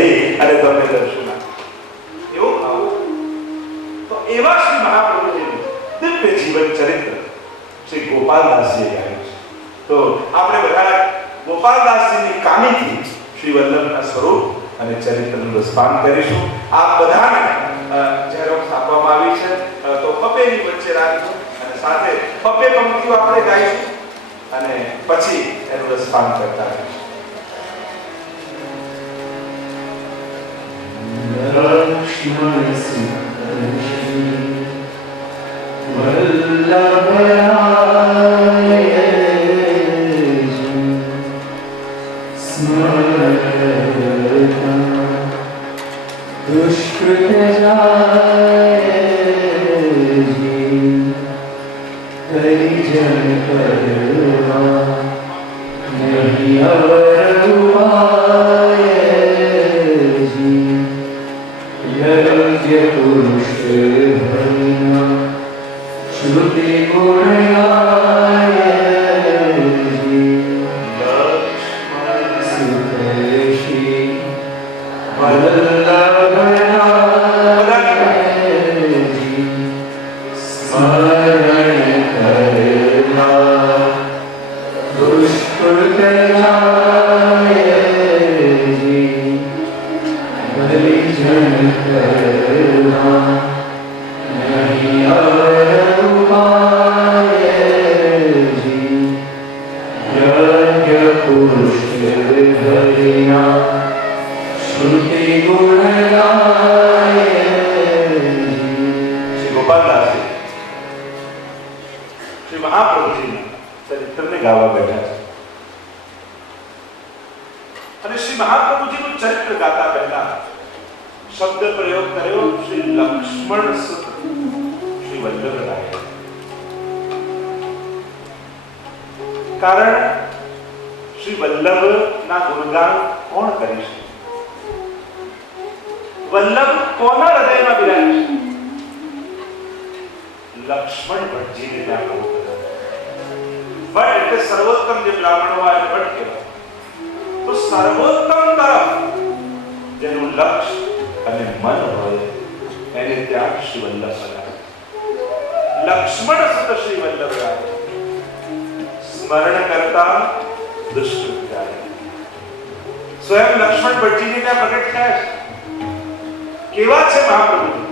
કરી અને તમને દર્શન આપ્યું. એવો ભાવ. તો એવા શ્રી મહાપ્રભુજીનું દિવ્ય જીવન ચરિત્ર શ્રી ગોપાલદાસજીએ ગાયું છે. તો આપણે બધા ગોપાલદાસજીની કાનીથી શ્રી વલ્લભના સ્વરૂપ અને ચરિત્રનું રસપાન કરીશું. આ બધાને ઝેરોક્ષ આપવામાં આવી છે, તો પપ્પેની વચ્ચે રાખજો અને સાથે પપ્પે પંક્તિઓ આપણે ગાઈશું અને પછી એનું રસપાન કરતા રહીશું. લક્ષ્મણ વલ્લભરાય સ્મરતા દુષ્કૃત જાયજી હરિજન કરવા નહીં અવર ઉપાયજી યોગ્ય પુરુષ હરિના શ્રુતિ ગુણગાયજી લક્ષ્મણ સુતેશી વલ્લભરાયજી સ્મરણ કરેલા દુષ્કૃત જાયજી હરિજન કરેલા નહીં અવર ઉપાયજી યોગ્ય પુરુષ હરિના શ્રુતિ ગુણગાયજી. શ્રી ગોપાલદાસજી શ્રી મહાપ્રભુજીના ચરિત્રને ગાવા બેઠા છે. અને શ્રી મહાપ્રભુજીનું ચરિત્ર ગાતા પહેલા શબ્દ પ્રયોગ કર્યો શ્રી લક્ષ્મણ સુત શ્રી વલ્લભરાય. કારણ શ્રી વલ્લભના ગુણગાન કોણ કરી શકે? વલ્લભ કોના હૃદયમાં બિરાજે છે? લક્ષ્મણ ભટ્ટજીને ત્યાં કહું. ભટ્ટ એટલે સર્વોત્તમ, જે બ્રાહ્મણો આવે ભટ્ટ કહેવાય. તો સર્વોત્તમ તરફ જેનું લક્ષ્ય અને મન હોય એને ત્યાં શ્રી વલ્લભ બરાબર. લક્ષ્મણ સુત શ્રી વલ્લભરાય સ્મરણ કરતા દુષ્કૃત જાય. સ્વયં લક્ષ્મણ ભટ્ટજીને ત્યાં પ્રગટ થયા છે. કેવા છે મહાપ્રભુજી?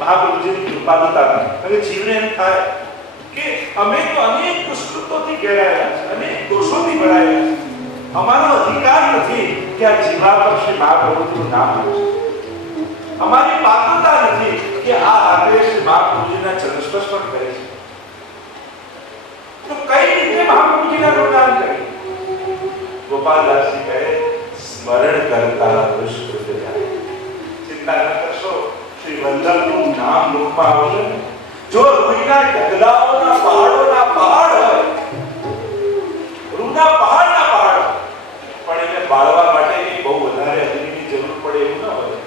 મહાપ્રભુજીની કૃપાળુતા. અને જીવને એમ થાય કે અમે તો અનેક દુષ્કૃતોથી ઘેરાયેલા છે, અનેક દોષોથી ભરાયેલા છે. અમારો અધિકાર નથી કે આ જીવા પર શ્રી મહાપ્રભુજીનું નામ લે. અમારી પાત્રતા નથી કે આ હાથે શ્રી મહાપ્રભુજીના ચરણ સ્પર્શ પણ કરે છે. તો કઈ રીતે મહાપ્રભુજીના ગુણગાન કરીએ? ગોપાલદાસજી કહે સ્મરણ કરતા દુષ્કૃત જાય. ચિંતા ન કરશો, શ્રી વલ્લભનું નામ મુખમાં આવશે. જો રૂના ઢગલાઓના પહાડોના પહાડ હોય, રૂના પહાડના પહાડ, પણ એને બાળવા માટે બહુ વધારે અગ્નિની જરૂર પડે એવું ન હોય.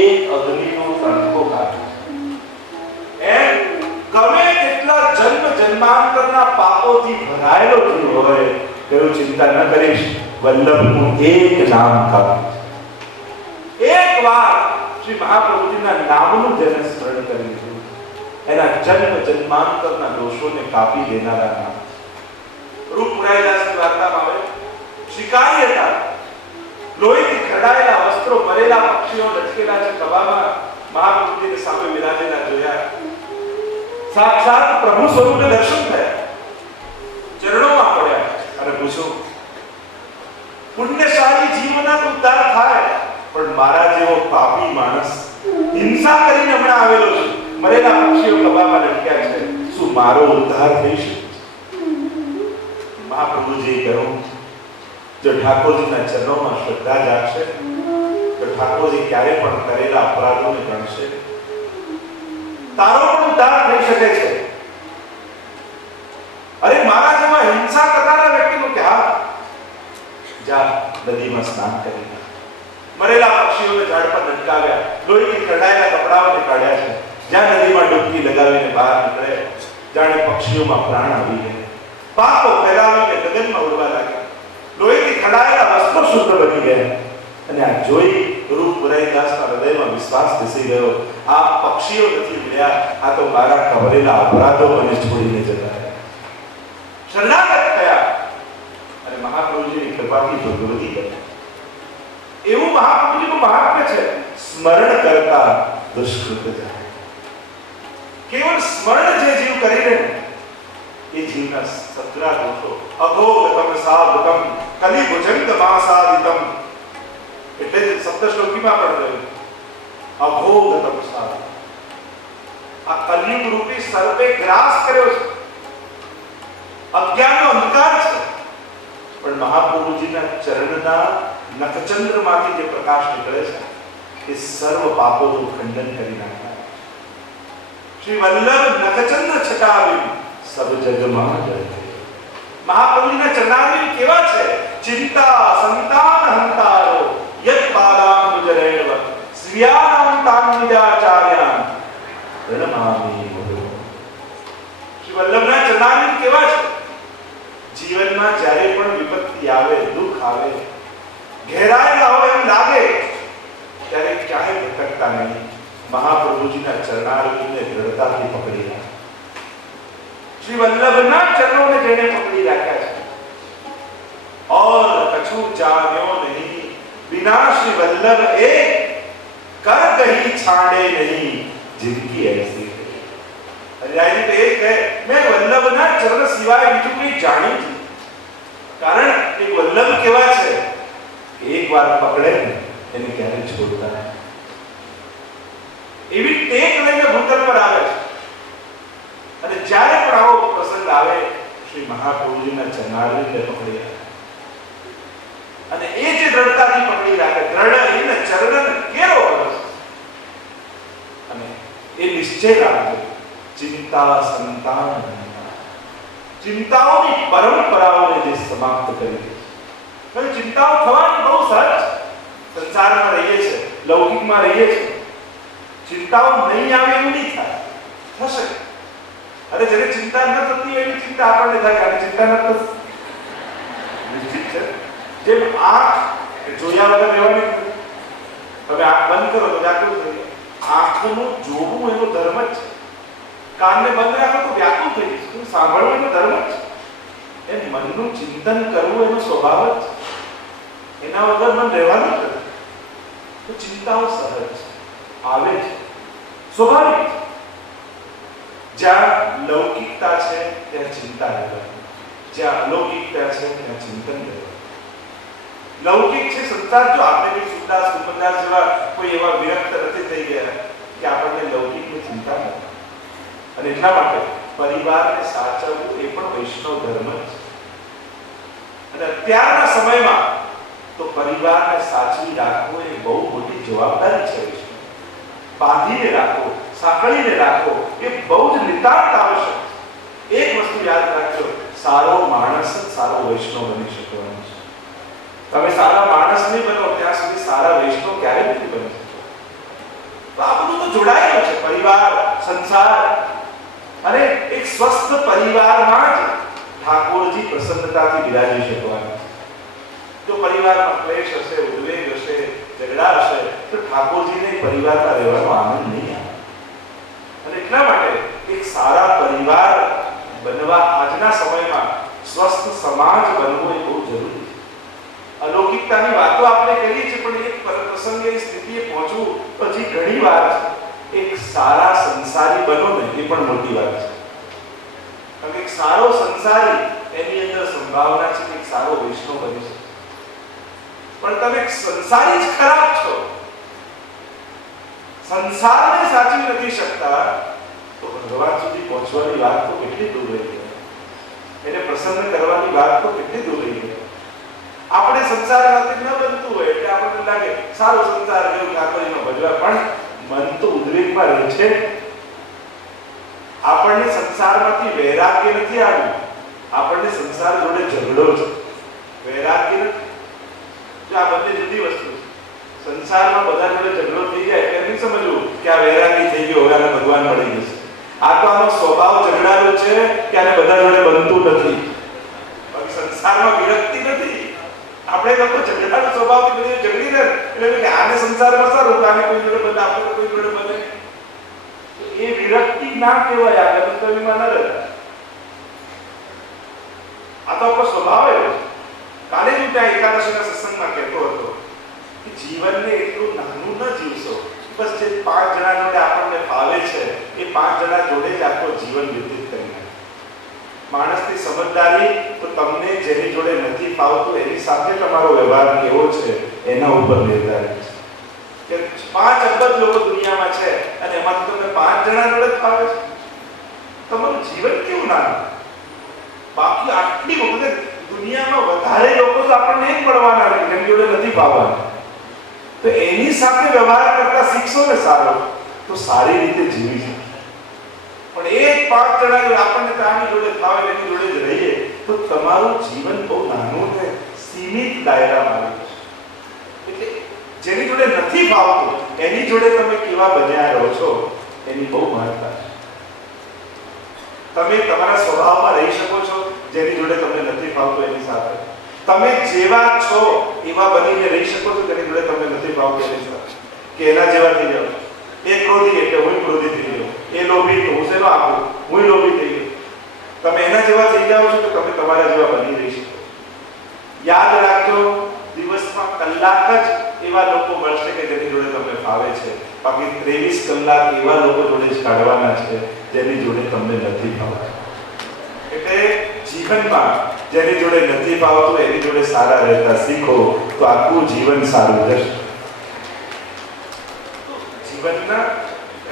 એક અગ્નિનો તણખો કાઢો. એમ ગમે તેટલા જન્મ જન્માંતરના પાપોથી ભરાયેલો થયો હોય, તેવું ચિંતા ન કરીશ. વલ્લભનું એક નામ કાઢો. એક વાર શ્રી મહાપ્રભુજીના નામનું જેને સ્મરણ કરી લીધું, એના જન્મ જન્માંતરના દોષોને કાપી દેનારા નામ. રૂપરાયદાસની વાર્તામાં આવે, શિકારી હતા, લોહીથી ખરડાયેલા વસ્ત્રો, ભરેલા પક્ષીઓ લટકેલા છે ખભામાં, મહાપ્રભુજીને સામે વિરાજેલા જોયા. સાક્ષાત પ્રભુ સ્વરૂપે દર્શન થયા, ચરણોમાં પડ્યા અને પૂછ્યું, પુણ્યશાળી જીવોના ઉદ્ધાર થાય, પણ મારા જેવો પાપી માણસ હિંસા કરીને હમણાં આવેલો છે, મરેલા પક્ષીઓ ખભામાં લટક્યા છે, શું મારો ઉદ્ધાર થઈ શકે? મહાપ્રભુજીએ કહ્યું, જો ઠાકોરજીના ચરણોમાં શ્રદ્ધા જાગશે તો ઠાકોરજી ક્યારે પણ કરેલા અપરાધોને ગણશે. તારો પણ ઉદ્ધાર થઈ શકે છે. અરે મારા જેવા હિંસા કરનારા વ્યક્તિનું કે હા, જા નદીમાં સ્નાન કરી, મરેલા પક્ષીઓને ઝાડ પર લટકાવ્યા, લોહીથી કઢાયેલા કપડાઓને કાઢ્યા છે, જ્યાં નદીમાં ડૂબકી લગાવીને બહાર નીકળે, જાણે પક્ષીઓમાં પ્રાણ આવી ગયા. પાપો ફેલાવીને ગગનમાં ઉડવા લાગ્યા, લોહીથી કઢાયેલા વસ્ત્રો શુદ્ધ બની ગયા. અને આ જોઈ રૂપ પુરાઈદાસના હૃદયમાં વિશ્વાસ બેસી ગયો. આ પક્ષીઓ નથી મળ્યા, આ તો મારા કવરેલા અપરાધો મને છોડીને જતા રહ્યા. શરણાગત થયા અને મહાપ્રભુજીની કૃપાથી ભગવતી બન્યા. એવું મહાપ્રભુજીનું મહાત્મ્ય છે. સ્મરણ કરતા દુષ્કૃત જાય. કેવળ સ્મરણ જે જીવ કરી લે એ જીવના સત્રા દોષો અઘોગતમ સાધકમ કલિભુજંગ માસાદિતમ, એટલે જ સપ્ત શ્લોકીમાં પણ કહ્યું અઘોગતમ સાધક. આ કલિયુગ રૂપી સર્પે ગ્રાસ કર્યો છે, અજ્ઞાનનો અંધકાર છે, પણ મહાપ્રભુજીના ચરણના નખચંદ્રમાંથી જે પ્રકાશ નીકળે છે એ સર્વ પાપોનું ખંડન કરી નાખે. શ્રી વલ્લભ નખચંદ્ર છટાવી સબ જગમાં જય. મહાપ્રભુજીના ચરણારવિંદ કેવા છે? ચિંતા સંતાન હંતારો યત પાદામ ગુજરેણવ સ્વ્યાનામ તાન્વિદાચાર્યાન પ્રણમામિ મુદો. શ્રી વલ્લભના ચરણારવિંદ કેવા છે? જીવનમાં જ્યારે પણ વિપત્તિ આવે, દુઃખ આવે, ઘેરાયેલા હોય એમ લાગે ત્યારે ક્યાંય ભટકતા નહીં. મહાપ્રભુજીના ચરણારવિંદને દ્રઢતાથી પકડી રાખે. श्री वल्लभना चरणों में जेने पकड़ी रखा है और कछु जान्यो नहीं बिना श्री वल्लभ एक कर कहीं छाड़े नहीं जिनकी ऐसी हरियाणी तो एक है मैं वल्लभना चरण सिवाय बीजू कोई जानी थी. कारण एक वल्लभ केवा छे एक बार पकड़े એને ક્યારે છોડતા નહીં. એવી ટેક લઈને ભૂતલ પર આવે છે. અને જ્યારે પણ આવો પ્રસંગ આવે શ્રી મહાપ્રભુજીના ચરણારવિંદને પકડી રાખે અને એ જે દ્રઢતાથી પકડી રાખે, દ્રઢ એને ચરણ કેરો કરે અને એ નિશ્ચય રાખે ચિંતા સંતાન, ચિંતાઓની પરંપરાઓને જે સમાપ્ત કરી દે છે. ચિંતાઓ થવાની બહુ સહજ. સંસારમાં રહીએ છીએ, લૌકિકમાં રહીએ છીએ, ચિંતાઓ નહીં આવે એવું નહીં થાય, થશે. અરે જેને ચિંતા ન થતી એવી ચિંતા આપણને થાય કે ચિંતા ન થતી. નિશ્ચિત છે. જેમ આંખ જોયા વગર રહેવાની, તમે આંખ બંધ કરો તો વ્યાકુળ થઈ જાય. આંખનું જોવું એનો ધર્મ જ છે. કાનને બંધ રાખો તો વ્યાકુળ થઈ જશે. સાંભળવું એનો ધર્મ જ છે. એમ મનનું ચિંતન કરવું એનો સ્વભાવ જ છે. એના વગર મન રહેવાનું જ નથી. તો ચિંતાઓ સહજ આવે છે, સ્વાભાવિક. જ્યાં લૌકિકતા છે ત્યાં ચિંતા રહેવાની, જ્યાં અલૌકિકતા છે ત્યાં ચિંતન રહેવાનું. લૌકિક છે સંસાર. જો આપણે બી સુદાસ કુંભદાસ જેવા કોઈ એવા વિરક્ત નથી થઈ ગયા કે આપણને લૌકિકની ચિંતા નથી. અને એટલા માટે પરિવારને સાચવવું એ પણ વૈષ્ણવ ધર્મ જ છે. અને અત્યારના સમયમાં તો પરિવારને સાચવી રાખવો એ બહુ મોટી જવાબદારી છે. બાંધીને રાખો, સાંકળીને રાખો એ બહુ જ નિતાંત આવશ્યક છે. એક વસ્તુ યાદ રાખજો, સારો માણસ જ સારો વૈષ્ણવ બની શકવાનો છે. તમે સારા માણસ નહીં બનો ત્યાં સુધી સારા વૈષ્ણવ ક્યારે નથી બની શકો. તો આ બધું તો જોડાયેલું છે. પરિવાર, સંસાર અને એક સ્વસ્થ પરિવારમાં જ ઠાકોરજી પ્રસન્નતાથી બિરાજી શકવાના. જો પરિવારમાં ક્લેશ હશે, ઉદ્વેગ હશે, ઝઘડા હશે તો ઠાકોરજીને પરિવારમાં રહેવાનો આનંદ નહીં આવે. અને એટલા માટે એક સારા પરિવાર બનવા આજના સમયમાં સ્વસ્થ સમાજ બનવો એ બહુ જરૂરી છે. અલૌકિકતાની વાતો આપણે કરીએ છીએ પણ એક પ્રસંગે સ્થિતિએ પહોંચવું પછી ઘણી વાર એક સારા સંસારી બનો ને એ પણ મોટી વાત છે. કારણ કે એક સારો સંસારી એની અંદર સંભાવના છે કે એક સારો વૈષ્ણવ બની શકે. પણ તમે સંસારી જ ખરાબ છો, સંસારને સાચવી નથી શકતા તો ભગવાન સુધી પહોંચવાની વાત તો કેટલી દૂર રહી ગઈ. એને પ્રસન્ન કરવાની વાત તો કેટલી દૂર રહી ગઈ. આપણે સંસારમાંથી ન બનતું હોય એટલે આપણને લાગે સારો સંસાર ગયો ઠાકોરજીનો ભજવા, પણ મન તો ઉદ્વેગમાં રહે છે. આપણને સંસારમાંથી વૈરાગ્ય નથી આવ્યું, આપણને સંસાર જોડે ઝઘડો છે, વૈરાગ્ય નથી. જો આ બંને જુદી વસ્તુ છે. સંસારમાં બધા જોડે ઝઘડો થઈ જાય એટલે નહીં સમજવું કે આ વૈરાગી થઈ ગયો, હવે આને ભગવાન મળી જશે. આ તો આનો સ્વભાવ ઝઘડાનો છે કે આને બધા જોડે બનતું નથી. બાકી સંસારમાં વિરક્તિ નથી. આપણે લોકો ઝઘડાનો સ્વભાવથી બધી ઝઘડી રહે એટલે કે આને સંસારમાં સારું આને કોઈ જોડે બને આપણે કોઈ જોડે બને એ વિરક્તિ ના કહેવાય આ કવિમાં ન રહેતા આ તો આપણો સ્વભાવ એવો કાલે જ ત્યાં એકાદશીના સત્સંગમાં કહેતો હતો કે જીવનને એટલું નાનું ન જીવશો બસ જે 5 જણા જોડે આપણને ફાવે છે એ 5 જણા જોડે જ આખો જીવન વ્યતીત કરી નાખો માણસની સમજદારી તો તમને જેની જોડે નથી ફાવતું એની સાથે તમારો વ્યવહાર કેવો છે એના ઉપર નિર્ધારિત છે કે 5 અબજ લોકો દુનિયામાં છે અને એમાંથી તમને 5 જણા જોડે ફાવે છે તમારું જીવન કેવું નાનું બાકી આટલી વખત દુનિયામાં વધારે લોકો તો આપણને જ મળવાના છે જેની જોડે નથી ફાવવાના તો એની સાથે વ્યવહાર કરતા શીખશો ને સારો તો સારી રીતે જીવી શકો પણ એક 5 જણા જો આપણને તાની જોડે ફાવે એની જોડે જ રહીએ તો તમારું જીવન બહુ નાનું ને સીમિત દાયરામાં આવી જશે એટલે જેની જોડે નથી ફાવતું એની જોડે તમે કેવા બન્યા રહો છો એની બહુ મહત્તા છે તમે તમારા સ્વભાવમાં રહી શકો છો જેની જોડે તમને નથી ફાવતું એની સાથે તમે જેવા છો એવા બનીને રહી શકો છો જેની જોડે તમને નથી ફાવતું એની સાથે કે એના જેવા થઈ જાવ એ ક્રોધી એટલે હું ક્રોધી થઈ ગયો એ લોભી તો હું શેનો આપું હું લોભી થઈ ગયો તમે એના જેવા થઈ જાવ છો તો તમે તમારા જેવા બની રહી શકો યાદ રાખજો દિવસમાં કલાક જ એવા લોકો મળશે કે જેની જોડે તમને ફાવે છે બાકી 23 કલાક એવા લોકો જોડે જ કાઢવાના છે જેની જોડે તમને નથી ફાવતું એટલે જીવનમાં જેની જોડે નથી ફાવતું એની જોડે સારા રહેતા શીખો તો આખું જીવન સારું રહેશે જીવનના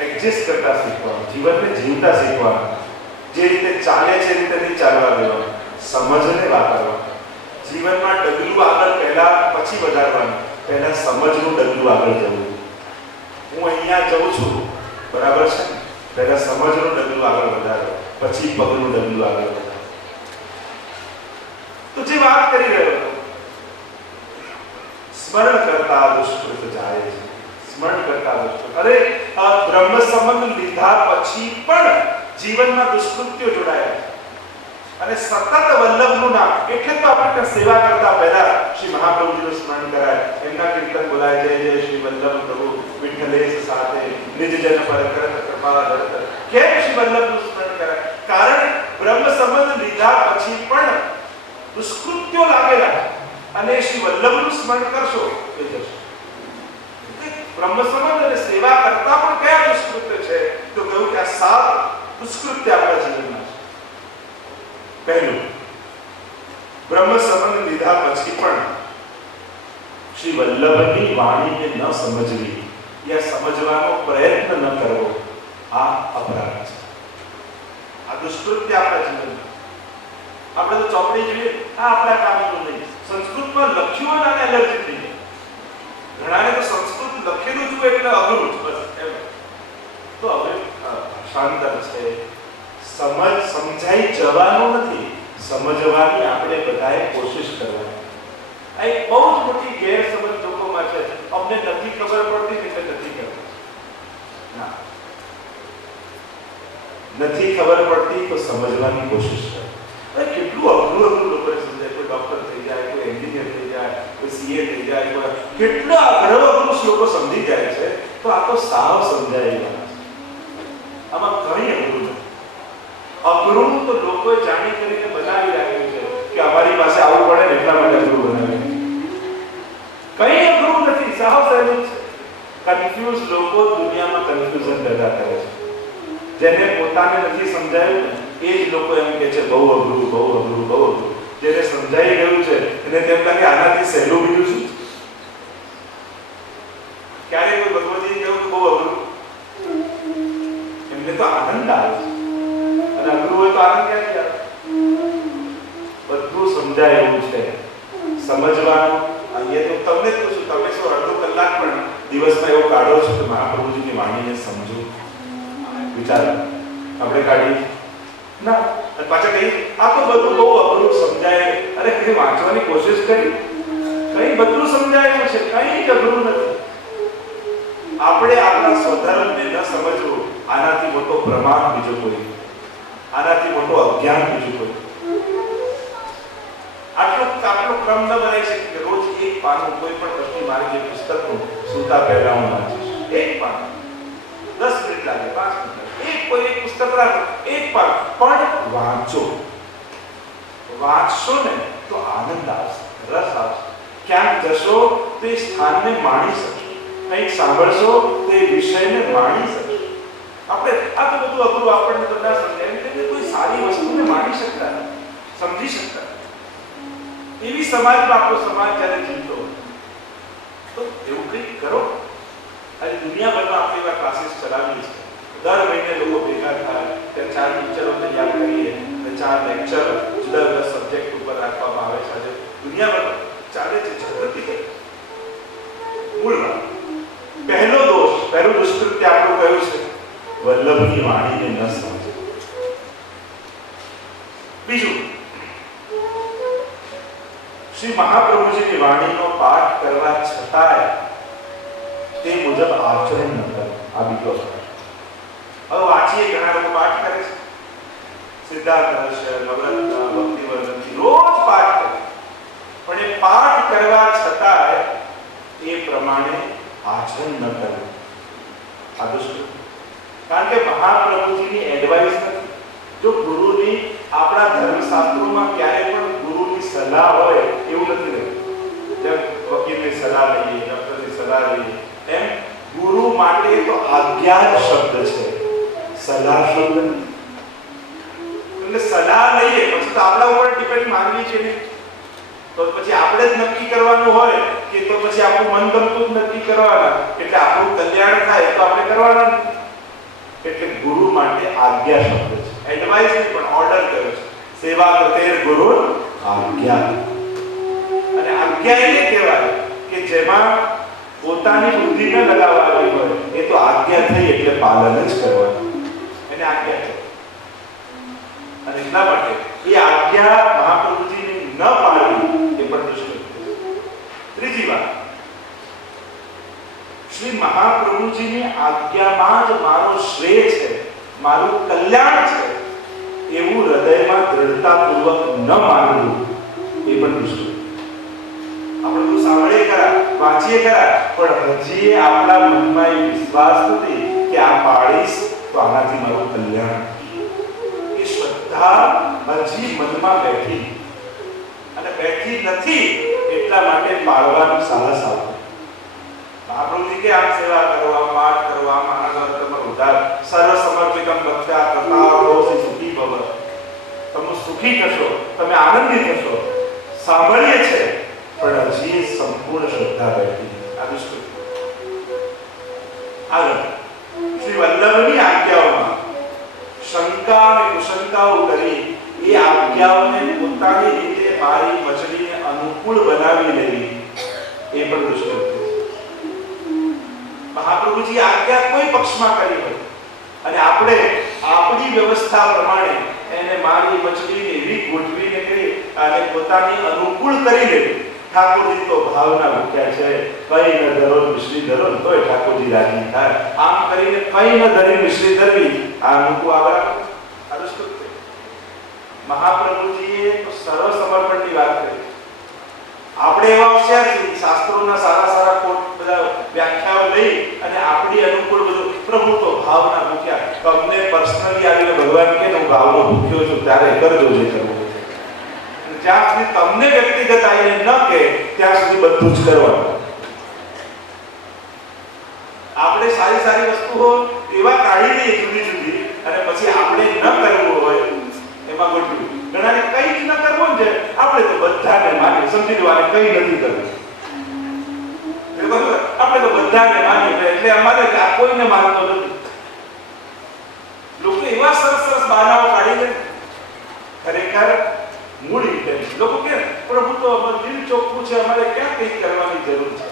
એડજસ્ટ કરતા શીખવાનું જીવનને જીવતા શીખવાનું જે રીતે ચાલે છે એ રીતે નહીં ચાલવા દેવાનું સમજને વાપરવાનું જીવનમાં ડગલું આગળ પહેલા પછી વધારવાનું પહેલા સમજનું ડગલું આગળ જવું હું અહીંયા જઉં છું બરાબર છે પહેલા સમજનું ડગલું આગળ વધારો પછી પગનું ડગલું આગળ વધારો તો જે વાત કરી રહ્યો હતો સ્મરણ કરતા દુષ્કૃત જાય છે સ્મરણ કરતા દુષ્કૃત અરે બ્રહ્મ સંબંધ લીધા પછી પણ જીવનમાં દુષ્કૃત્યો જોડાયા અને સતત વલ્લભનું નામ એટલે તો આપણે સેવા કરતા પહેલા શ્રી મહાપ્રભુજીનું સ્મરણ કરાય એમના કીર્તન બોલાય જય જય શ્રી વલ્લભ પ્રભુ વિઠ્ઠલેશ સાથે નિજ જન પર કરત કૃપા ધરત કેમ શ્રી વલ્લભનું સ્મરણ કરાય કારણ બ્રહ્મ સંબંધ લીધા પછી પણ દુષ્કૃત્યો લાગેલા અને શ્રી વલ્લભનું સ્મરણ કરશો એ જશે બ્રહ્મ સંબંધ અને સેવા કરતા પણ કયા દુષ્કૃત્ય છે તો કહ્યું કે આ 7 દુષ્કૃત્ય આપણા જીવનમાં છે પહેલું બ્રહ્મ સંબંધ લીધા પછી પણ શ્રી વલ્લભની વાણીને ન સમજવી યા સમજવાનો પ્રયત્ન ન કરવો આ અપરાધ છે આ દુષ્કૃત્ય આપણા જીવનમાં આપણે તો ચોપડી જોઈએ આ આપણા કામનું નહીં સંસ્કૃતમાં લખ્યું અને એલર્જી થઈ જાય ઘણાને તો સંસ્કૃત લખેલું જ એટલે અઘરું બસ એમ તો હવે શાંતર છે સમજાઈ જવાનું નથી સમજવાની આપણે બધાએ કોશિશ કરવાની આ એક બહુ જ મોટી ગેરસમજ લોકોમાં છે અમને નથી ખબર પડતી એટલે નથી કરતા ના નથી ખબર પડતી તો સમજવાની કોશિશ કરો અરે કેટલું અઘરું લોકોને સમજાય કોઈ ડોક્ટર થઈ જાય કોઈ એન્જિનિયર થઈ જાય કોઈ સીએ થઈ જાય કોઈ કેટલા અઘરું લોકો સમજી જાય છે તો આ તો સાવ સમજાય આમાં ઘણી અઘરું નથી અઘરું તો લોકોએ જાણી કરીને બનાવી રાખ્યું છે કે અમારી પાસે આવવું પડે ને એટલા માટે અઘરું બનાવ્યું કઈ અઘરું નથી સાવ સહેલું છે કન્ફ્યુઝ લોકો દુનિયામાં કન્ફ્યુઝન પેદા કરે છે જેને પોતાને નથી સમજાયું ને એ જ લોકો એમ કહે છે બહુ અઘરું બહુ અઘરું બહુ અઘરું જેને સમજાઈ ગયું છે એને તેમ લાગે આનાથી સહેલું બીજું શું ક્યારે કોઈ ભગવતી કહ્યું કે બહુ અઘરું એમને તો આનંદ આવે છે અને અઘરું હોય તો આનંદ ક્યાંથી આવે બધું સમજાય એવું છે સમજવાનું અહીંયા તો તમને જ પૂછું તમે શું અડધો કલાક પણ દિવસમાં એવો કાઢો છો કે મહાપ્રભુજીની વાણીને સમજો વિચારો આપણે કાઢી ના પાછા કઈ આ તો બધું બહુ અઘરું સમજાય અરે કઈ વાંચવાની કોશિશ કરી કઈ બધું સમજાયું છે કઈ જ અઘરું નથી આપણે આપણા સ્વધર્મને ન સમજવું આનાથી મોટો પ્રમાણ બીજો કોઈ આનાથી મોટો અજ્ઞાન બીજું કોઈ આટલો ક્રમ ન બનાવી શકીએ કે રોજ એક પાનું કોઈ પણ કૃષ્ણ માર્ગીય પુસ્તકનું સૂતા પહેલા હું વાંચીશ. એક પાનું 10 મિનિટ લાગે, 5 મિનિટ લાગે, કોઈ એક પુસ્તક રાખો, એક પાનું પણ વાંચો. વાંચશો ને તો આનંદ આવશે, રસ આવશે. ક્યાંક જશો તો એ સ્થાનને માણી શકશો, કંઈક સાંભળશો તો એ વિષયને માણી શકશો. આપણે આ તો બધું અઘરું આપણને તો ના સમજાય, એટલે કોઈ સારી વસ્તુને માણી શકતા નથી, સમજી શકતા નથી. એવી સમાજમાં આપણો સમાજ જ્યારે જીવતો તો એવું કંઈક કરો. આજે દુનિયાભરમાં આપણે એવા ક્લાસીસ ચલાવીએ છીએ, દર મહિને લોકો ભેગા થાય, ત્યાં 4 ટીચરો તૈયાર કરીએ અને 4 લેક્ચર જુદા જુદા સબ્જેક્ટ ઉપર રાખવામાં આવે છે. આજે દુનિયાભરમાં ચાલે છે જાગૃતિ કરે. મૂળ વાત, પહેલું દુષ્કૃત્ય આપણું કયું છે? વલ્લભની વાણીને ન સમજે. બીજું, શ્રી મહાપ્રભુજીની વાણીનો પાઠ કરવા છતાંય તે મુજબ આચરણ ન કરે. આ બીજો અપરાધ. હવે વાંચીએ, ઘણા લોકો પાઠ કરે છે, સિદ્ધાર્થ રહસ્ય, નવરત્ન, ભક્તિવર્ધનથી રોજ પાઠ કરે, પણ એ પાઠ કરવા છતાંય એ પ્રમાણે આચરણ ન કરે. આ દુષ્કૃત્ય. કારણ કે મહાપ્રભુજીની એડવાઇસ નથી. જો ગુરુની, આપણા ધર્મશાસ્ત્રોમાં ક્યારે પણ ગુરુની સલાહ હોય એવું નથી રહેતું. જેમ વકીલની સલાહ લઈએ, ડોક્ટરની સલાહ લઈએ, એમ ગુરુ માટે તો આજ્ઞા જ શબ્દ છે, સલાહ શબ્દ નથી. એટલે સલાહ લઈએ પછી તો આપણા ઉપર ડિપેન્ડ માંગવી છે ને, તો પછી આપણે જ નક્કી કરવાનું હોય કે તો પછી આપણું મન ગમતું જ નક્કી કરવાના, એટલે આપણું કલ્યાણ થાય તો આપણે કરવાના નથી. એટલે ગુરુ માટે આજ્ઞા શબ્દ છે, એડવાઇસ નહીં પણ ઓર્ડર કર્યો છે. સેવા કરેર ગુરુ આજ્ઞા. અને આજ્ઞા એટલે કહેવાય કે જેમાં પોતાની બુદ્ધિ ન લગાવવાની હોય, એ તો આજ્ઞા થઈ એટલે પાલન જ કરવાનું, એને આજ્ઞા છે. અને એટલા માટે એ આજ્ઞા મહાપ્રભુજીની ન પાળવી એ પણ દુષ્કૃત્ય છે. ત્રીજી વાત, શ્રી મહાપ્રભુજીની આજ્ઞામાં જ મારો શ્રેય છે, મારું કલ્યાણ છે, એવું હૃદયમાં દ્રઢતાપૂર્વક ન માનવું એ પણ દુષ્કૃત્ય. આપણે તો સાંભળીએ ખરા, વાંચીએ ખરા, પણ હજી આપણા મનમાં એ વિશ્વાસ નથી કે આ પાળીશ તો આનાથી મારું કલ્યાણ. એ શ્રદ્ધા હજી મનમાં બેઠી અને બેઠી નથી, એટલા માટે પાળવાનું સાહસ આવતું. મહાપ્રભુજી કે આમ સેવા કરવા, પાઠ કરવા, માનવ ઉદ્ધાર સર્વ સમર્પિતમ ભક્ત્યા તથા સુખી ભવ. તમે સુખી થશો, તમે આનંદિત થશો. સાંભળીએ છે પણ હજી સંપૂર્ણ શ્રદ્ધા બેઠી. આ દુષ્કૃત્ય. આગળ શ્રી વલ્લભની આજ્ઞાઓમાં શંકા અને કુશંકાઓ કરી એ આજ્ઞાઓને પોતાની રીતે મારી વચનીને અનુકૂળ બનાવી લેવી એ પણ દુષ્કૃત્ય છે. મહાપ્રભુજી આજ્ઞા કોઈ પક્ષમાં કરી હોય અને આપણે આપણી વ્યવસ્થા પ્રમાણે એને મારી વચનીને એવી ગોઠવીને કરી અને પોતાની અનુકૂળ કરી લેવી. ઠાકોરજી તો ભાવના મૂક્યા છે, કઈ ન ધરો મિશ્રી ધરો તોય ઠાકોરજી રાજી થાય. આમ કરીને કઈ ન ધરી મિશ્રી ધરવી, આ મૂકવું આગળ. આ દુષ્કૃત્ય. મહાપ્રભુજીએ તો સર્વ સમર્પણની વાત કરી. આપણે એવા હોશિયાર છીએ, શાસ્ત્રોના સારા સારા કોટ બધા વ્યાખ્યાઓ લઈ અને આપણી અનુકૂળ બધું. પ્રભુ તો ભાવના મૂક્યા. તમને પર્સનલી આવીને ભગવાન કે હું ભાવનો ભૂખ્યો છું ત્યારે કરજો જે કરવું. જ્યાં સુધી તમને વ્યક્તિગત આવીને ન કહે ત્યાં સુધી બધું જ કરવાનું. આપણે સારી સારી વસ્તુઓ એવા કાઢી દઈએ જુદી જુદી અને પછી આપણે ન કરવું હોય એમાં ગોઠવું. ઘણાને કંઈ જ ન કરવું છે, આપણે તો બધાને માની સમજી લેવાનું, કંઈ નથી કરવું. આપણે તો બધાને માની એટલે અમારે આ કોઈને માનતો નથી. લોકો એવા સરસ સરસ બહાનાઓ કાઢી દે. ખરેખર મૂળ ઇન્ટેન્શન લોકો કે પ્રભુ તો અમારું દિલ ચોખ્ખું છે, અમારે ક્યાં કંઈ કરવાની જરૂર છે.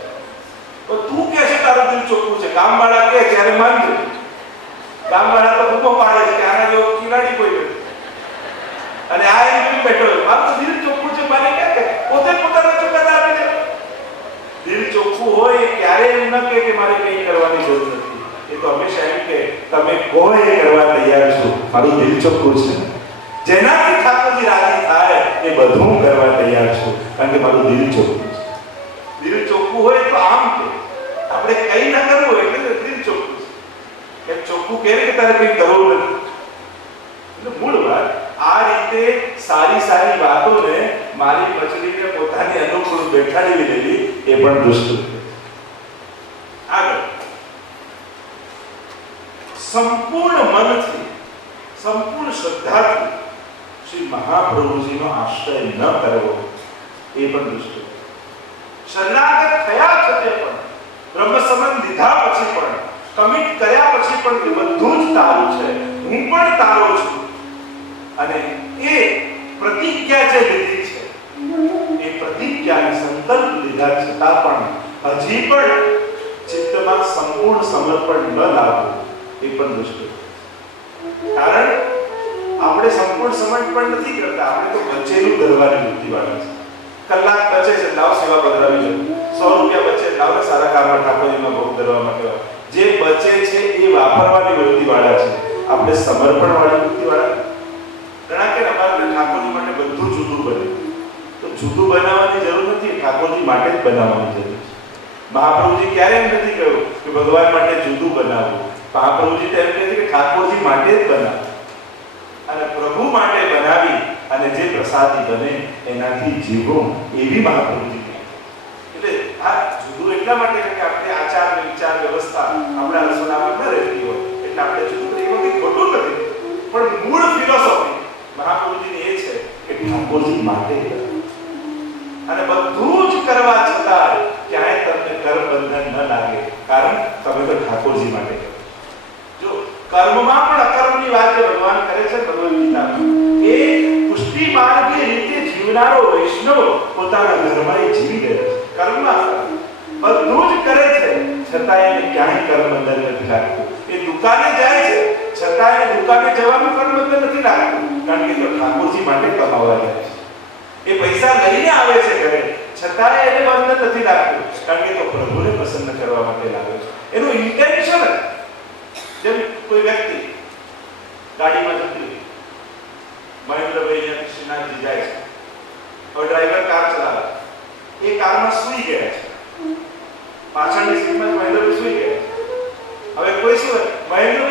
તો તું કે છે તારું દિલ ચોખ્ખું છે, ગામવાળા કે ત્યારે માનજો. ગામવાળા તો ભૂકો પાડે છે કે આના જેવો કિલાડી કોઈ નથી. અને આ એમ બેઠો મારું તો દિલ ચોખ્ખું છે, મારે ક્યાં કે પોતે પોતાના ચોખ્ખા આપી દે. દિલ ચોખ્ખું હોય ક્યારે એમ ન કે મારે કંઈ કરવાની જરૂર નથી. એ તો હંમેશા એમ કે તમે કોઈ કરવા તૈયાર છો, મારું દિલ ચોખ્ખું છે. જેનાથી ઠાકોરજી રાજી થાય એ બધું હું કરવા તૈયાર છું, કારણ કે મારું દિલ ચોખ્ખું છે. દિલ ચોખ્ખું હોય તો આમ કે આપણે કઈ ના કરવું હોય એટલે દિલ ચોખ્ખું છે. એમ ચોખ્ખું કહે કે તારે કંઈ કરવું નથી. એટલે મૂળ વાત આ રીતે સારી સારી વાતોને મારી મચડીને પોતાની અનુકૂળ બેઠાડી લેવી એ પણ દુષ્ટ. આગળ સંપૂર્ણ મનથી સંપૂર્ણ શ્રદ્ધાથી શ્રી મહાપ્રભુજીનો આશ્રય ન કરવો એ પણ દુષ્ટ. શરણાગત થયા છતાં પણ બ્રહ્મ સંબંધ લીધા પછી પણ કમિટ કર્યા પછી પણ એ બધું જ તારું છે, હું પણ તારો છું, અને એ પ્રતિજ્ઞા જે લીધી છે એ પ્રતિજ્ઞાને સંકલ્પ લીધા છતાં પણ હજી પણ ચિત્તમાં સંપૂર્ણ સમર્પણ ન લાવવું એ પણ દુષ્ટ. કારણ આપણે સંપૂર્ણ સમર્પણ નથી કરતા, આપણે તો બચેલું ધરવાની વૃત્તિવાળા છે. કલાક બચે છે લાવ સેવા પધરાવી લો, 100 રૂપિયા બચે લાવ સારા કામમાં ઠાકોરજીનો ભોગ ધરવા માટે. જે બચે છે એ વાપરવાની વૃત્તિવાળા છે, આપણે સમર્પણવાળી વૃત્તિવાળા. ઘણા કે અમારે ઠાકોરજી માટે બધું જુદું બને, તો જુદું બનાવવાની જરૂર નથી, ઠાકોરજી માટે જ બનાવવાની જરૂર છે. મહાપ્રભુજી ક્યારે એમ નથી કહ્યું કે ભગવાન માટે જુદું બનાવવું. મહાપ્રભુજી તો એમ કહે છે કે ઠાકોરજી માટે જ બનાવો, અને પ્રભુ માટે બનાવી અને જે પ્રસાદી બને એનાથી જીવો, એવી મહાપ્રભુજી કહે. એટલે આ જુદું એટલા માટે કે આપણે આચાર વિચાર વ્યવસ્થા આપણા રસોડામાં ન રહેતી હોય એટલે આપણે જુદું એ વખતે ખોટું નથી, પણ મૂળ ફિલોસોફી મહાપ્રભુજીની એ છે કે ઠાકોરજી માટે અને બધું જ કરવા છતાં ક્યાંય તમને કર્મ બંધન ન લાગે, કારણ તમે તો ઠાકોરજી માટે કરો. જો કર્મમાં પણ અકર્મની વાત જે ભગવાન કરે છે ભગવદ ગીતામાં, એ પુષ્ટિ માર્ગીય રીતે જીવનારો વૈષ્ણવ પોતાના ઘરમાં એ જીવી ગયો છે. કર્મમાં બધું જ કરે છે છતાં એને ક્યાંય કર્મ બંધન નથી લાગતું. એ દુકાને જાય છે છતાં એને દુકાને જવાનું કર્મ બંધન નથી લાગતું, કારણ કે તો ઠાકોરજી માટે કમાવા જાય છે. એ પૈસા લઈને આવે છે ઘરે છતાં એને બંધન નથી લાગતું, કારણ કે તો પ્રભુને પ્રસન્ન કરવા માટે લાવે છે. એનું ઇન્ટેન્શન જેમ કોઈ વ્યક્તિ ગાડીમાં જતી મહેન્દ્રભાઈ જ્યાં શ્રીનાથજી જાય છે, હવે ડ્રાઈવર કાર ચલાવે, એ કારમાં સૂઈ ગયા છે, પાછળની સીટમાં મહેન્દ્રભાઈ સૂઈ ગયા છે. હવે કોઈ શું મહેન્દ્ર